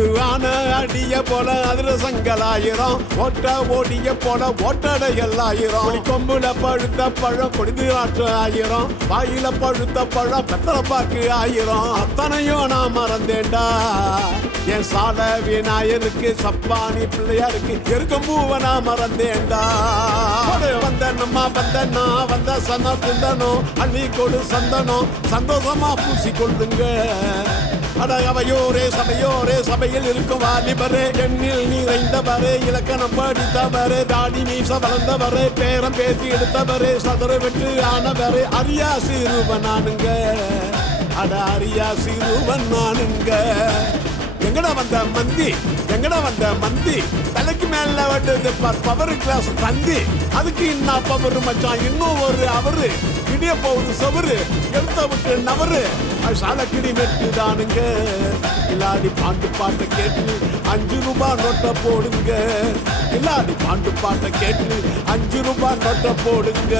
ஒரு ஆன அடிய போல அதிரசங்கள் ஆயிரம் ஓட்ட ஓடிய போல ஓட்டடைகள் ஆயிரம் கொம்புல பழுத்த பழம் கொடிது ஆற்று ஆயிரம் வாயில பழுத்த பழம் பெத்தலப்பாக்கு ஆயிரம் அத்தனையும் நான் மறந்தேன்டா என் சால விநாயகருக்கு சப்பானி பிள்ளையாருக்கு இருக்கும் பூவ நான் மறந்தேன்டா வந்தனம்மா வந்தனா வந்த சன குந்தனும் அள்ளி கொடு சந்தனம் சந்தோஷமா பூசி கொள்ளுங்க அவையோரே சபையோரே சபையில் இருக்கும் வாலிபரே எண்ணில் நிறைந்தவரே இலக்கணம் படித்தவரே தாடி மீச வளர்ந்தவரே பேரம் பேசி எடுத்தவரே சதுர வெட்டு ஆனவரே அரியா சிறுவன் நானுங்க அரியா சிறுவன் நானுங்க எங்கடா வந்த மந்தி தலைக்கு மேல வந்தது பவர் கிளாஸ் தந்தி அதுக்கு இன்னும் பவர் மச்சான் இன்னும் ஒரு அவரு இடிய போகுது சவரு எடுத்த விட்டு நவரு சாலக்கிடி வெட்டுதானுங்க இல்லாடி பாட்டு கேட்டு 5 ரூபாய் நோட்டை போடுங்க இல்லாடி பாட்டு கேட்டு 5 ரூபாய் நோட்டை போடுங்க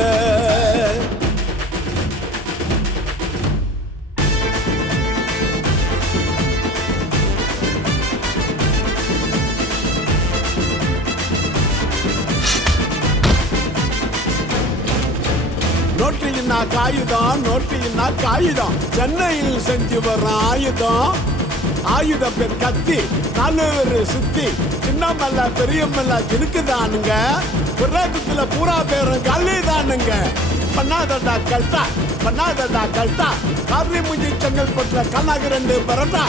நோட்டினா காயுதம் சென்னையில் செஞ்சு வர்ற ஆயுதம் பேர் கத்தி 4 பேர் சுத்தி சின்னமல்ல பெரியமல்ல இருக்குதானுங்க புறாக்குத்துல பூரா பேரும் கல்லிதானுங்க பண்ணாதடா கல்ட்டா காரி முஞ்சி செங்கல்பட்டுல கண்ணாக்கு 2 பரோட்டா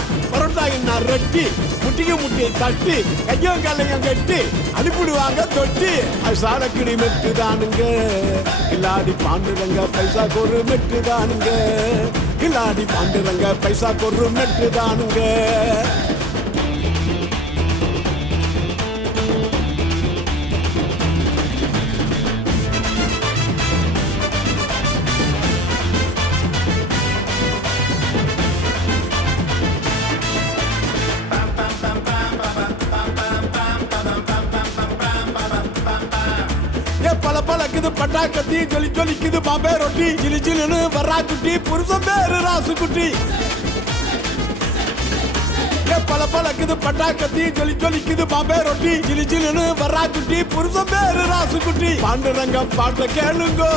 என்ன ரெட்டி முட்டியை தட்டி கையும் கல்லையும் கட்டி அனுப்பிடுவாங்க தொட்டி அது சாலக்கிடி மெட்டுதானுங்க கில்லாடி பாண்டுரங்க பைசா கொரு மெட்டுதானுங்க கில்லாடி பாண்டுரங்க பைசா கொரு மெட்டுதானுங்க பலக்குது பட்டாக்கத்தி ஜொலிக்குது பாம்பே ரொட்டி ஜிலிஜிலுன்னு வர்றா குட்டி புருஷன் பேரு ராசு குட்டி பலக்குது பட்டாக்கத்தி ஜொலிக்குது பாம்பே ரொட்டி ஜிலிஜிலுன்னு வர்றா குட்டி புருஷன் பேரு ராசு குட்டி பாண்டுரங்கம் பாட்ட கேளுங்கோ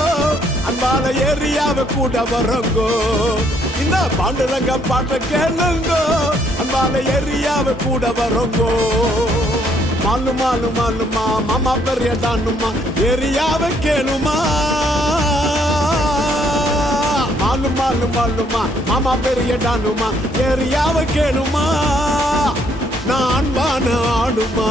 அன்பால ஏரியாவை கூட வரங்கோ இந்த பாண்டுரங்கம் பாட்ட கேளுங்கோ அன்பால ஏரியாவை கூட வரங்கோ மாலுமா மாமா பெரிய டானுமா ஏரியாவை கேளுமா மாலுமா மாமா பெரிய டானுமா ஏரியாவை கேளுமா நான் ஆடுமா